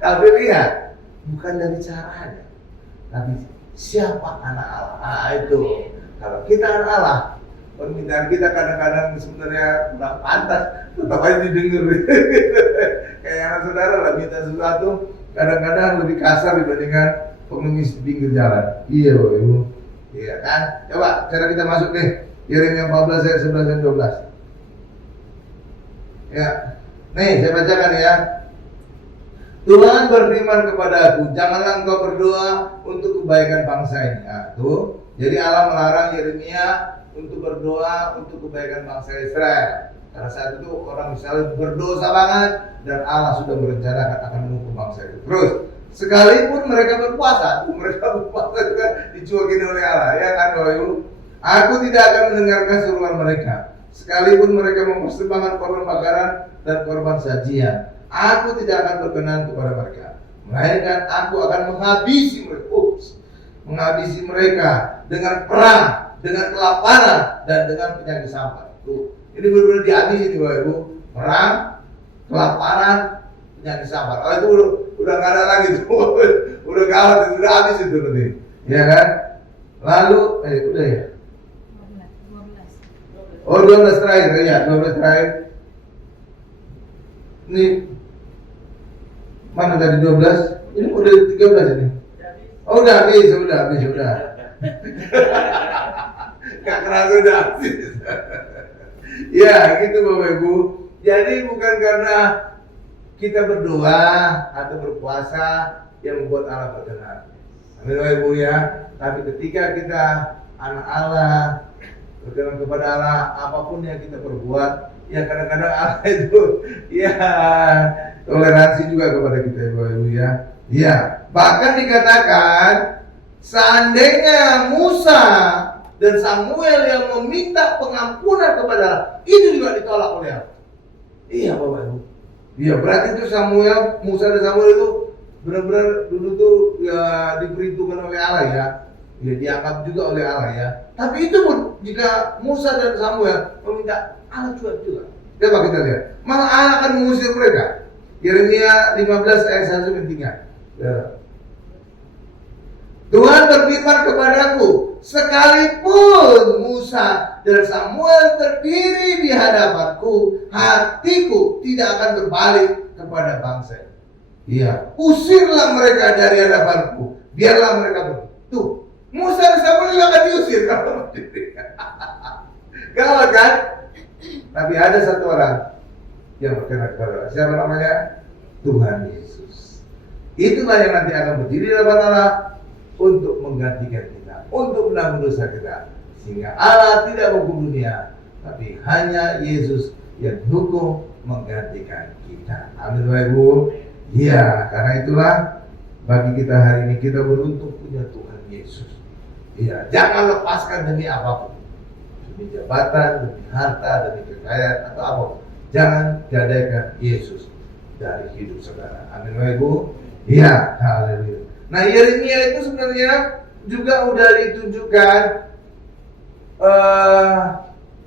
Tapi lihat, bukan dari caranya, tapi siapa anak Allah. Nah itu, kalau kita anak Allah, permintaan kita kadang-kadang sebenarnya nggak pantas, tetap aja didengar. Kayak anak saudara lah minta sesuatu, kadang-kadang lebih kasar dibandingkan pengemis di pinggir jalan. Iya Bapak Ibu, iya kan? Coba cara kita masuk nih, Yeremia 14 ayat 11 dan 12. Ya, nih saya bacakan ya. Tuhan berfirman kepadaku, janganlah engkau berdoa untuk kebaikan bangsa ini. Nah, tuh. Jadi Allah melarang Yeremia untuk berdoa untuk kebaikan bangsa Israel. Karena saat itu orang Israel berdosa banget dan Allah sudah merencanakan akan menghukum bangsa itu. Terus, sekalipun mereka berpuasa juga dicuekin oleh Allah, ya kan Bapak Ibu? Aku tidak akan mendengarkan seruan mereka. Sekalipun mereka mempersembahkan korban bakaran dan korban sajian, aku tidak akan berkenan kepada mereka. Melainkan aku akan menghabisi mereka dengan perang, dengan kelaparan dan dengan penyakit sampah. Tuh, ini benar-benar dihabisi nih Bapak Ibu. Perang, kelaparan, penyakit sampah. Oh itu udah nggak ada lagi tuh. Udah gawat, udah habis itu nanti. Ya kan? Lalu, udah ya. 12 terakhir ya, 12 terakhir. Ini mana tadi 12? Ini udah 13 ini. Oh udah habis. Gak kerasa udah habis. Ya gitu Bapak Ibu. Jadi bukan karena kita berdoa atau berpuasa yang membuat Allah berkenan. Amin Bapak Ibu ya. Tapi ketika kita anak Allah, berkenan kepada Allah, apapun yang kita perbuat Ya kadang-kadang Allah itu ya toleransi juga kepada kita Ibu ya. Ya, bahkan dikatakan seandainya Musa dan Samuel yang meminta pengampunan kepada Allah, itu juga ditolak oleh Allah. Iya Bapak Ibu. Iya, berarti itu Musa dan Samuel itu benar-benar dulu tuh ya diperhitungkan oleh Allah ya. Ya dianggap juga oleh Allah ya. Tapi itu pun jika Musa dan Samuel meminta, Allah cuek juga. Coba kita lihat. Malah Allah akan mengusir mereka. Yeremia 15 ayat 1 dan 3. Ya. Tuhan berfirman kepadaku, sekalipun Musa dan Samuel berdiri di hadapanku, hatiku tidak akan berbalik kepada bangsa. Iya, usirlah mereka dari hadapanku, biarlah mereka pergi. Tuh, Musa dan Samuel juga akan diusir kalau berdiri. Gawat kan? Tapi ada satu orang yang berkenan kepada Allah. Siapa namanya? Tuhan Yesus. Itulah yang nanti akan berdiri di hadapan Allah untuk menggantikan kita, untuk menanggung dosa kita, sehingga Allah tidak menghukum dunia, tapi hanya Yesus yang hukum menggantikan kita. Amin Bapak Ibu. Ya, karena itulah bagi kita hari ini kita beruntung punya Tuhan Yesus. Ya, jangan lepaskan demi apapun, demi jabatan, demi harta, demi kekayaan atau apapun. Jangan gadaikan Yesus dari hidup saudara. Amin Bapak Ibu. Ya, haleluya. Nah, Yeremia itu sebenarnya juga udah ditunjukkan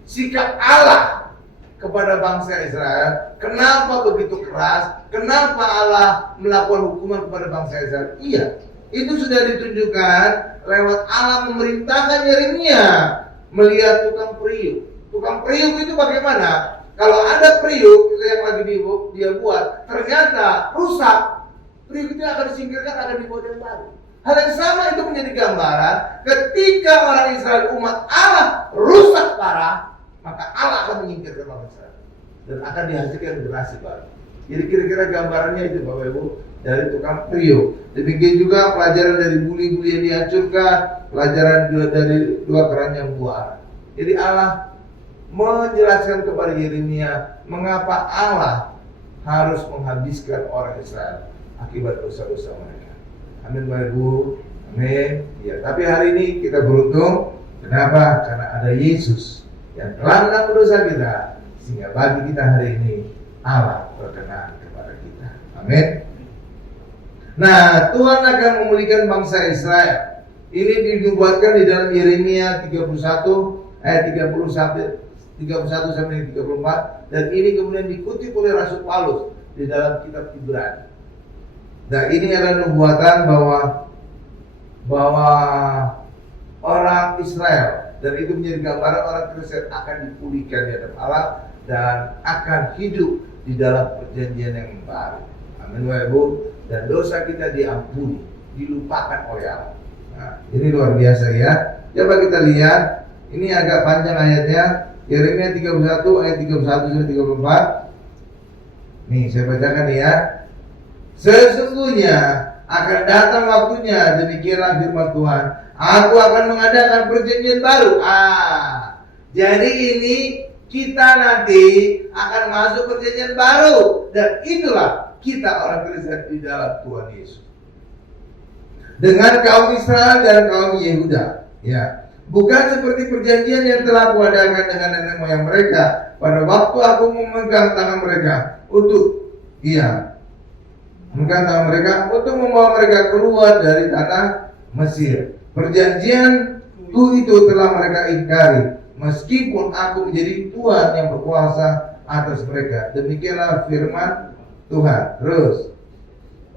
sikap Allah kepada bangsa Israel. Kenapa begitu keras? Kenapa Allah melakukan hukuman kepada bangsa Israel? Iya, itu sudah ditunjukkan lewat Allah memerintahkan Yeremia melihat tukang periuk. Tukang periuk itu bagaimana? Kalau ada periuk yang lagi dia buat, ternyata rusak, periuk itu akan disingkirkan, akan dibuat yang baru. Hal yang sama itu menjadi gambaran ketika orang Israel umat Allah rusak parah, maka Allah akan menyingkirkan orang Israel dan akan dihasilkan generasi baru. Jadi kira-kira gambarannya itu Bapak Ibu dari tukang periuk. Demikian juga pelajaran dari buli-buli yang dihancurkan, pelajaran dari dua keranjang buah. Jadi Allah menjelaskan kepada Yeremia mengapa Allah harus menghabiskan orang Israel akibat dosa-dosa mereka. Amin Bapak Ibu. Amin. Ya, tapi hari ini kita beruntung. Kenapa? Karena ada Yesus yang telah menanggung dosa kita, sehingga bagi kita hari ini Allah berkenan kepada kita. Amin. Nah, Tuhan akan memulihkan bangsa Israel. Ini dinubuatkan di dalam Yeremia 31 ayat 31 sampai 34, dan ini kemudian dikutip oleh Rasul Paulus di dalam kitab Ibrani. Nah, ini adalah nubuatan bahwa orang Israel, dan itu menjadi gambaran orang Kristen akan dipulihkan di hadapan Allah dan akan hidup di dalam perjanjian yang baru. Amin Bapak Ibu. Dan dosa kita diampuni, dilupakan oleh Allah. Nah, ini luar biasa ya. Coba kita lihat, ini agak panjang ayatnya. Yeremia 31 ayat 31 sampai 34. Nih saya bacakan ya. Sesungguhnya akan datang waktunya, demikianlah firman Tuhan, aku akan mengadakan perjanjian baru. Jadi ini kita nanti akan masuk perjanjian baru, dan itulah kita orang Kristen di dalam Tuhan Yesus dengan kaum Israel dan kaum Yehuda. Ya, bukan seperti perjanjian yang telah kuadakan dengan nenek moyang mereka pada waktu aku memegang tangan mereka untuk memegang tangan mereka untuk membawa mereka keluar dari tanah Mesir. Perjanjian itu telah mereka ingkari, meskipun aku menjadi Tuhan yang berkuasa atas mereka. Demikianlah firman Tuhan. Terus,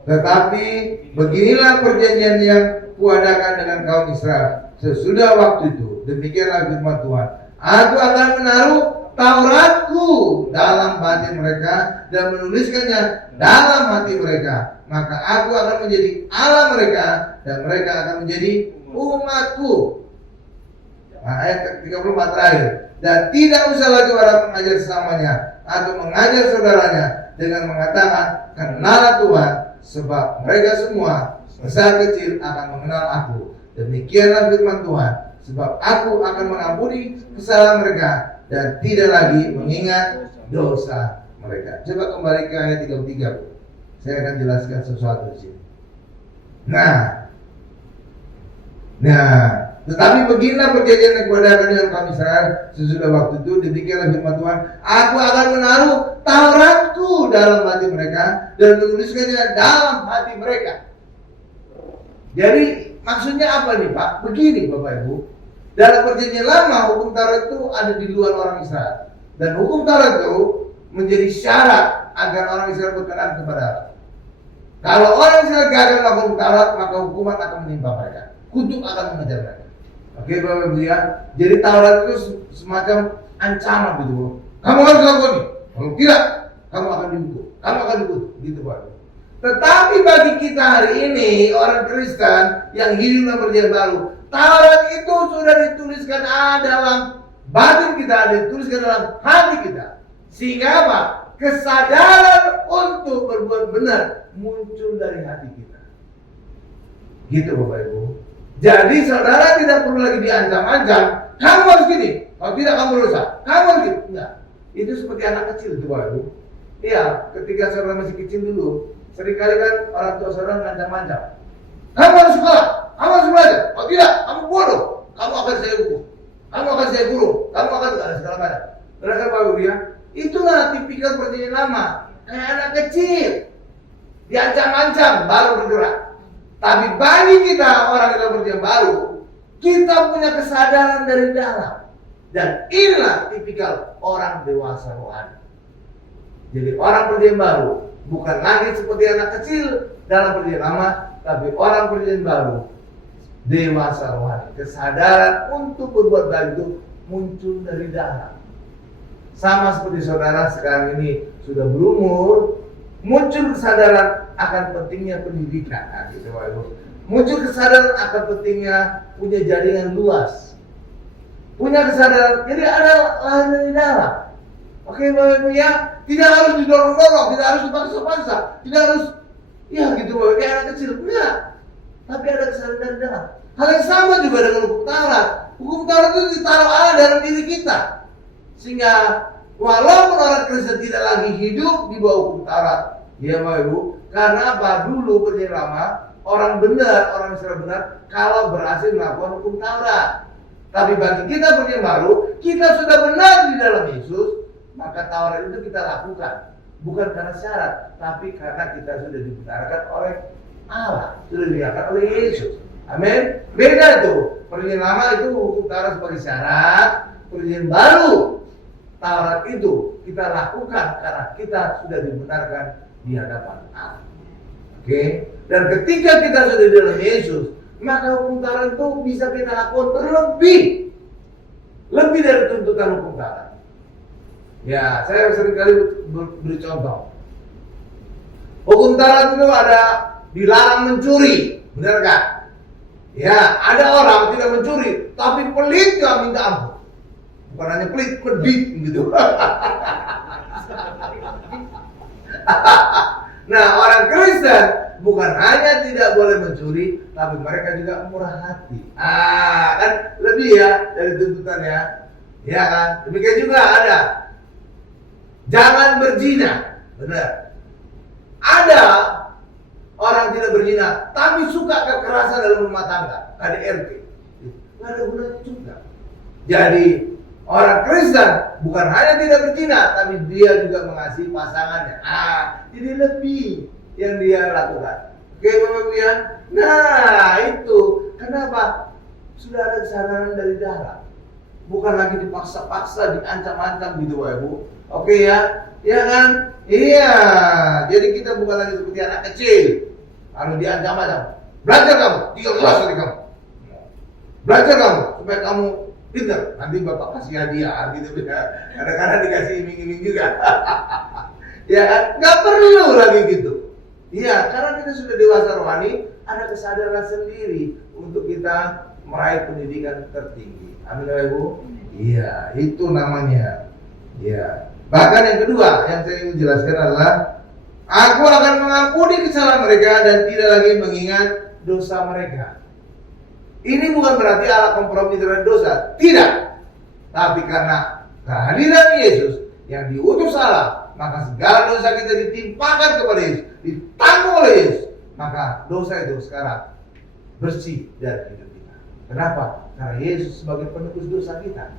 tetapi beginilah perjanjian yang kuadakan dengan kaum Israel sesudah waktu itu. Demikianlah firman Tuhan, aku akan menaruh Tauratku dalam batin mereka dan menuliskannya dalam hati mereka. Maka aku akan menjadi Allah mereka dan mereka akan menjadi umatku. Nah, ayat 34 terakhir. Dan tidak usah lagi orang mengajar sesamanya atau mengajar saudaranya dengan mengatakan, kenal Tuhan, sebab mereka semua besar kecil akan mengenal aku. Demikianlah firman Tuhan, sebab aku akan mengampuni kesalahan mereka dan tidak lagi mengingat dosa mereka. Coba kembali ke ayat 33, Bu. Saya akan jelaskan sesuatu di sini. Tetapi beginilah perjanjian kepada dengan kaum Israel sesudah waktu itu, demikianlah firman Tuhan, aku akan menaruh Tauratku dalam hati mereka dan menuliskannya dalam hati mereka. Jadi maksudnya apa nih Pak? Begini Bapak Ibu, dalam perjanjian lama hukum Taurat itu ada di luar orang Israel, dan hukum Taurat itu menjadi syarat agar orang Israel berkenan kepada Allah. Kalau orang Israel gagal melakukan hukum Taurat, maka hukuman akan menimpa mereka, kutuk akan mengejar mereka. Oke Bapak Ibu ya, jadi Taurat itu semacam ancaman gitu. Kamu harus lakukan ini, kalau tidak kamu akan dihukum, kamu akan dikutuk, gitu Pak. Tetapi bagi kita hari ini orang Kristen yang hidup dalam perjanjian baru, Taurat itu sudah dituliskan dalam batin kita, dituliskan dalam hati kita, sehingga apa? Kesadaran untuk berbuat benar muncul dari hati kita. Gitu Bapak Ibu. Jadi saudara tidak perlu lagi diancam-ancam, kamu harus gini, kalau tidak kamu dosa, kamu harus gini. Enggak. Itu seperti anak kecil itu Bapak Ibu. Iya, ketika saudara masih kecil dulu, seringkali kan orang tua saudara ngancam-ancam. Kamu harus sekolah, kamu harus belajar, kalau tidak kamu bodoh, kamu akan saya hukum, kamu akan saya kurung, kamu akan segala macam. Mereka Bapak Ibu ya, itulah tipikal perjanjian lama, kayak anak kecil, diancam-ancam baru bergerak. Tapi bagi kita orang yang perjanjian baru, kita punya kesadaran dari dalam. Dan inilah tipikal orang dewasa rohani. Jadi orang perjanjian baru bukan lagi seperti anak kecil dalam perjanjian lama, tapi orang perjanjian baru dewasa rohani. Kesadaran untuk berbuat baik itu muncul dari dalam. Sama seperti saudara sekarang ini sudah berumur, muncul kesadaran akan pentingnya pendidikan, gitu Bapak Ibu. Muncul kesadaran akan pentingnya punya jaringan luas, punya kesadaran. Jadi ada lahir dari dalam. Oke Bapak Ibu ya, tidak harus didorong-dorong, tidak harus dipaksa-paksa, tidak harus ya gitu Bapak Ibu, kayak anak kecil, enggak. Tapi ada kesadaran dari dalam. Hal yang sama juga dengan hukum Taurat. Hukum Taurat itu ditaruh Allah dalam diri kita, sehingga walaupun orang Kristen tidak lagi hidup di bawah hukum Taurat, ya Bapak Ibu, karena apa? Dulu perjanjian lama, orang benar, orang Israel benar, kalau berhasil melakukan hukum Taurat. Tapi bagi kita perjanjian baru, kita sudah benar di dalam Yesus, maka Taurat itu kita lakukan. Bukan karena syarat, tapi karena kita sudah dibenarkan oleh Allah, sudah dibenarkan oleh Yesus. Amin. Beda tuh. Perjanjian lama itu hukum Taurat sebagai syarat, perjanjian baru Taurat itu kita lakukan karena kita sudah dibenarkan di hadapan Allah. Oke? Dan ketika kita sudah di dalam Yesus, maka hukum Taurat itu bisa kita lakukan lebih dari tuntutan hukum Taurat. Ya, saya seringkali beri contoh. Hukum Taurat itu ada dilarang mencuri, benar kan? Ya, ada orang tidak mencuri, tapi pelit gak minta ampun. Bukan hanya pelit, pedit gitu. Nah, orang Kristen bukan hanya tidak boleh mencuri, tapi mereka juga murah hati. Kan lebih ya dari tuntutannya. Ya kan? Demikian juga ada jangan berzina. Benar. Ada orang tidak berzina, tapi suka kekerasan dalam rumah tangga, KDRT. Nggak ada gunanya juga. Jadi orang Kristen bukan hanya tidak berzina, tapi dia juga mengasihi pasangannya. Jadi lebih yang dia lakukan. Oke Bapak Ibu ya. Nah itu kenapa? Sudah ada kesadaran dari dalam. Bukan lagi dipaksa-paksa, diancam-ancam gitu Bapak Ibu. Oke ya, ya kan? Iya. Jadi kita bukan lagi seperti anak kecil, harus diancam-ancam. Belajar kamu, 3 kelas dari kamu. Belajar kamu supaya kamu pintar. Nanti Bapak kasih hadiah gitu. Kadang-kadang dikasih iming-iming juga. Ya kan? Gak perlu lagi gitu. Iya, karena kita sudah dewasa rohani, ada kesadaran sendiri untuk kita meraih pendidikan tertinggi. Amin Bapak Ibu. Iya, itu namanya. Iya. Bahkan yang kedua yang saya ingin jelaskan adalah aku akan mengampuni kesalahan mereka dan tidak lagi mengingat dosa mereka. Ini bukan berarti Allah kompromi terhadap dosa, tidak. Tapi karena kehadiran Yesus, yang diutus Allah, maka segala dosa kita ditimpakan kepada Yesus, ditanggung oleh Yesus, maka dosa itu sekarang bersih dari hidup kita. Kenapa? Karena Yesus sebagai penebus dosa kita.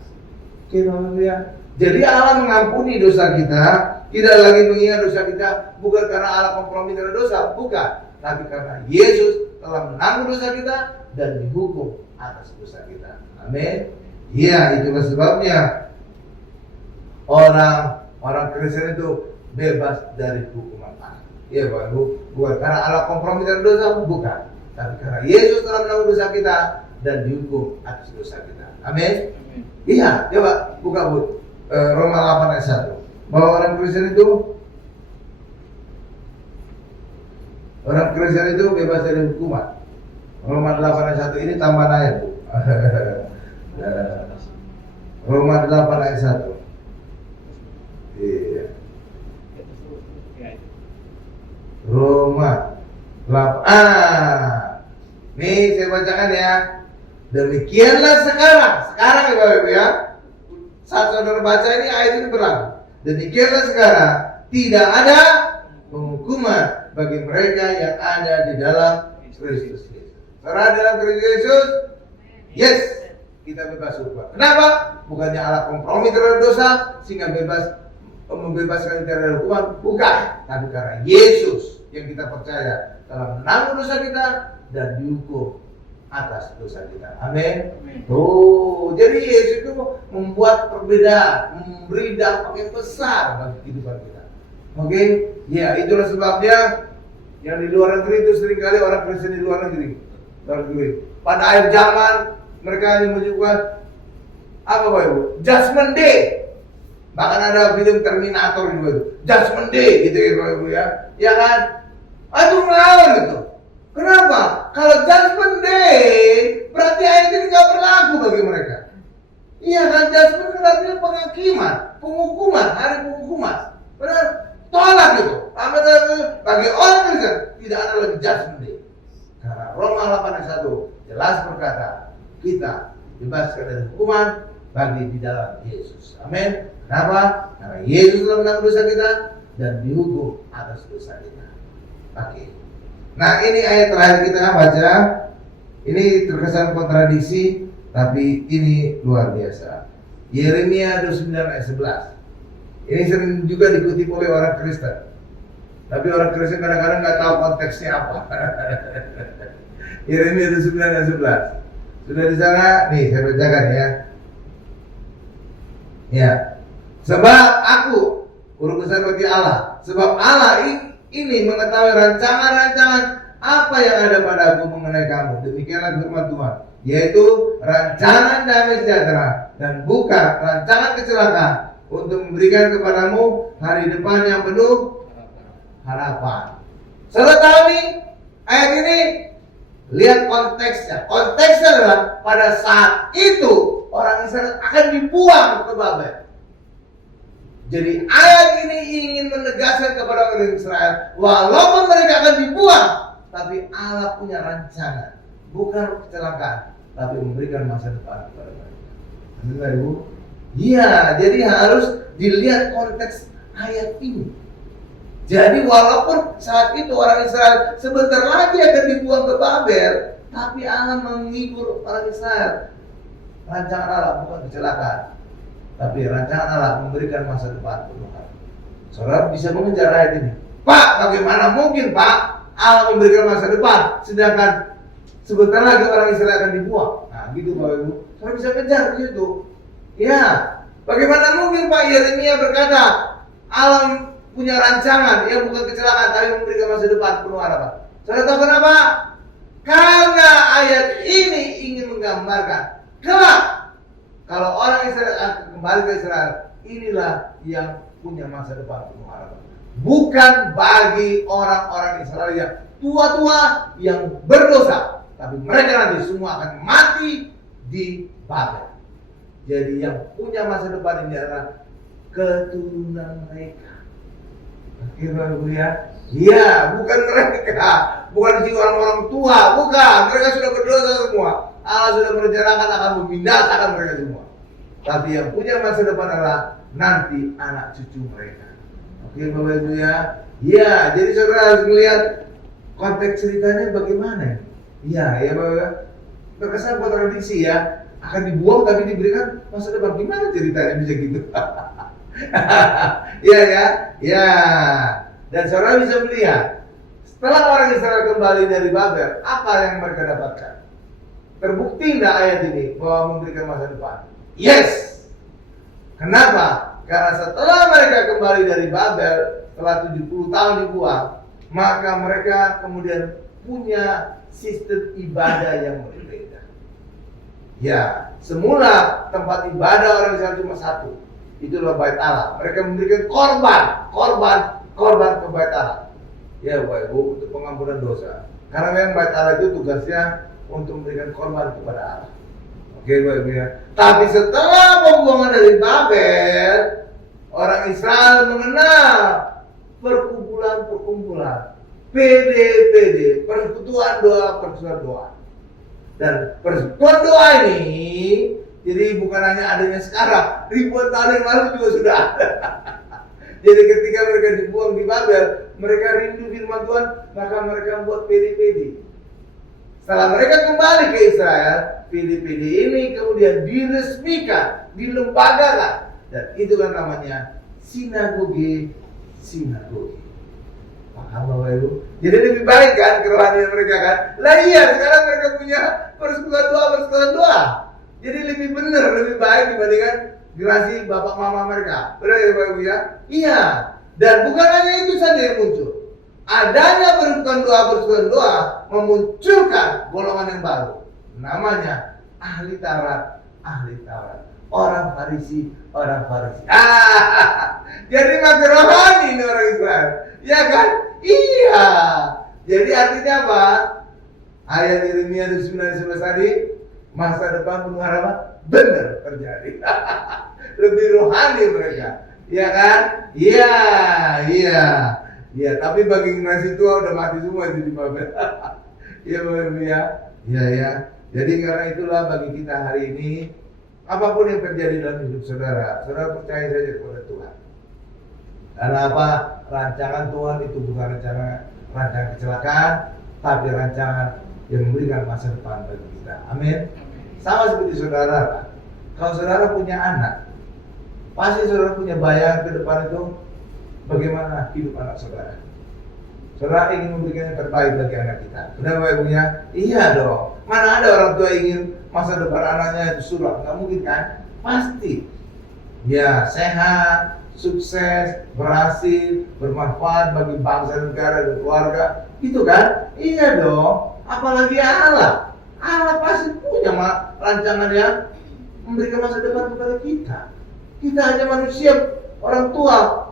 Oke, haleluya. Jadi Allah mengampuni dosa kita, tidak lagi mengingat dosa kita, bukan karena Allah kompromi terhadap dosa, bukan, tapi karena Yesus telah menanggung dosa kita dan dihukum atas dosa kita. Amin. Iya, itulah sebabnya orang Kristen itu bebas dari hukuman Allah. Iya, Bapak Ibu, bukan karena Allah kompromi terhadap dosa, bukan, tapi karena Yesus telah menanggung dosa kita dan dihukum atas dosa kita. Amin. Iya, coba buka Bu, Roma 8 ayat 1. Bahwa orang Kristen itu bebas dari hukuman. Roma 8 ayat 1 ini tambahan ayat, Bu. Roma 8 ayat 1. Iya. Roma 8. Nih saya bacakan ya. Demikianlah sekarang ya Bapak Ibu ya. Saat saudara baca ini ayat ini berlaku. Demikianlah sekarang tidak ada penghukuman bagi mereka yang ada di dalam Kristus Yesus. Karena dalam Kristus Yesus, yes, kita bebas hukuman. Kenapa? Bukannya Allah kompromi terhadap dosa sehingga membebaskan kita dari hukuman, bukan. Tapi karena Yesus yang kita percaya telah menanggung dosa kita dan dihukum atas dosa kita. Amin. Oh, jadi Yesus itu membuat perbedaan, memberi dampak yang besar bagi kehidupan kita. Oke, ya itulah sebabnya yang di luar negeri itu seringkali orang Kristen di luar negeri. Pada akhir zaman mereka hanya menunjukkan apa Bapak Ibu? Judgment Day. Bahkan ada film Terminator juga itu. Judgment Day gitu ya Bapak Ibu ya. Ya kan? Aduh ngawur gitu. Kenapa? Kalau Judgment Day berarti ayat ini nggak berlaku bagi mereka. Iya kan, Judgment kan artinya penghakiman, penghukuman, hari penghukuman. Benar? Tolak itu. Bagi orang Kristen tidak ada lagi Judgment Day. Karena Roma 8 ayat 1 jelas berkata kita bebaskan dari hukuman bagi di dalam Yesus. Amin. Kenapa? Karena Yesus telah menanggung dosa kita dan dihukum atas dosa kita. Oke. Nah ini ayat terakhir kita baca. Ini terkesan kontradiksi, tapi ini luar biasa. Yeremia 29 ayat 11. Ini sering juga dikutip oleh orang Kristen. Tapi orang Kristen kadang-kadang nggak tahu konteksnya apa. Yeremia 29 ayat 11. Sudah di sana? Nih saya bacakan ya. Ya. Sebab aku guru besar bagi Allah. Sebab Allah ini mengetahui rancangan-rancangan apa yang ada padaku mengenai kamu. Demikianlah firman Tuhan, yaitu rancangan damai sejahtera dan bukan rancangan kecelakaan, untuk memberikan kepadamu hari depan yang penuh harapan. Saudara tahu nih ayat ini, lihat konteksnya. Konteksnya adalah pada saat itu orang Israel akan dibuang ke Babel. Jadi ayat ini ingin menegaskan kepada orang Israel, walaupun mereka akan dibuang, tapi Allah punya rancangan, bukan kecelakaan, tapi memberikan masa depan kepada mereka. Benar Ibu? Iya, jadi harus dilihat konteks ayat ini. Jadi walaupun saat itu orang Israel sebentar lagi akan dibuang ke Babel, tapi Allah menghibur orang Israel. Rancangan Allah bukan kecelakaan, tapi rancangan Allah memberikan masa depan penuh harapan. Saudara bisa mengejar ayat ini. Pak, bagaimana mungkin Pak Allah memberikan masa depan, sedangkan sebentar lagi orang Israel akan dibuang? Nah gitu Bapak Ibu. Saudara bisa kejar di situ. Ya, bagaimana mungkin Pak Yeremia berkata Allah punya rancangan yang bukan kecelakaan, tapi memberikan masa depan penuh harapan. Saudara tahu kenapa? Karena ayat ini ingin menggambarkan kelak kalau orang Israel akan kembali ke Israel, inilah yang punya masa depan penuh harapan. Bukan bagi orang-orang Israel yang tua-tua yang berdosa, tapi mereka nanti semua akan mati di Babel. Jadi yang punya masa depan ini adalah keturunan mereka. Akhirnya Ibu ya, iya, bukan mereka, bukan si orang-orang tua, bukan. Mereka sudah berdosa semua. Allah sudah merencanakan akan membinasakan mereka semua. Tapi yang punya masa depan adalah nanti anak cucu mereka. Oke Bapak Ibu ya. Ya, jadi saudara harus melihat konteks ceritanya bagaimana. Ya Bapak. Terkesan kontradiksi ya. Akan dibuang tapi diberikan masa depan. Gimana ceritanya bisa gitu? Ya. Dan saudara bisa melihat setelah orang Israel kembali dari Babel, apa yang mereka dapatkan? Terbukti tidak ayat ini bahwa memberikan masa depan? Yes. Kenapa? Karena setelah mereka kembali dari Babel, setelah 70 tahun dibuang, maka mereka kemudian punya sistem ibadah yang berbeda. Ya, semula tempat ibadah orang Israel cuma satu. Itulah Bait Allah. Mereka memberikan korban ke Bait Allah. Ya Bapak Ibu, untuk pengampunan dosa. Karena memang Bait Allah itu tugasnya untuk memberikan korban kepada Allah. Oke Bapak Ibu ya. Tapi setelah pembuangan dari Babel, orang Israel mengenal perkumpulan, PD, persekutuan doa. Dan persekutuan doa ini, jadi bukan hanya adanya sekarang, ribuan tahun yang lalu juga sudah ada. Jadi ketika mereka dibuang di Babel, mereka rindu firman Tuhan, maka mereka membuat PD. Setelah mereka kembali ke Israel, PD ini kemudian diresmikan, dilembagakan, dan itulah namanya sinagoge. Paham Bapak Ibu? Jadi lebih baik kan kerohanian mereka kan? Lah iya, sekarang mereka punya persekutuan doa. Jadi lebih benar, lebih baik dibandingkan generasi bapak mama mereka. Benar ya Bapak Ibu ya? Iya. Dan bukan hanya itu saja yang muncul. Adanya persekutuan doa memunculkan golongan yang baru. Namanya ahli Taurat. Orang Farisi. Jadi makin rohani ini orang Israel. Ya kan? Iya. Jadi artinya apa? Ayat Yeremia 29:11 tadi, masa depan penuh harapan benar terjadi. Lebih rohani mereka. Ya kan? Iya, tapi bagi generasi tua udah mati semua itu di Babel. Iya Bapak Ibu ya. Iya. Jadi karena itulah bagi kita hari ini, apapun yang terjadi dalam hidup saudara percaya saja kepada Tuhan. Karena apa? Rancangan Tuhan itu bukan rancangan kecelakaan, tapi rancangan yang memberikan masa depan bagi kita. Amin. Sama seperti saudara. Kalau saudara punya anak, pasti saudara punya bayangan ke depan itu bagaimana hidup anak saudara. Saudara ingin memberikan yang terbaik bagi anak kita. Benar Bapak Ibu ya? Iya dong. Mana ada orang tua ingin masa depan anaknya itu suram? Nggak mungkin kan? Pasti. Ya, sehat, sukses, berhasil, bermanfaat bagi bangsa, negara, dan keluarga. Gitu kan? Iya dong. Apalagi Allah. Allah pasti punya rancangan yang memberikan masa depan kepada kita. Kita hanya manusia, orang tua,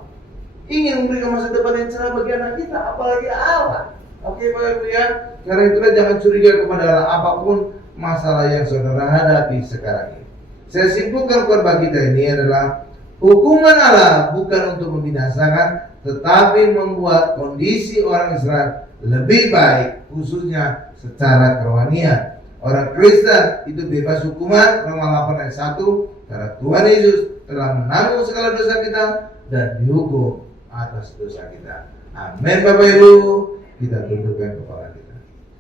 ingin memberikan masa depan yang cerah bagi anak kita, apalagi Allah. Oke Bapak Ibu ya. Karena itulah jangan curiga kepada Allah apapun masalah yang saudara hadapi sekarang ini. Saya simpulkan khotbah kita ini adalah hukuman Allah bukan untuk membinasakan, tetapi membuat kondisi orang Israel lebih baik, khususnya secara kerohanian. Orang Kristen itu bebas hukuman, Roma 8 ayat 1, karena Tuhan Yesus telah menanggung segala dosa kita dan dihukum atas dosa kita. Amin Bapak Ibu. Kita tundukkan kepala kita.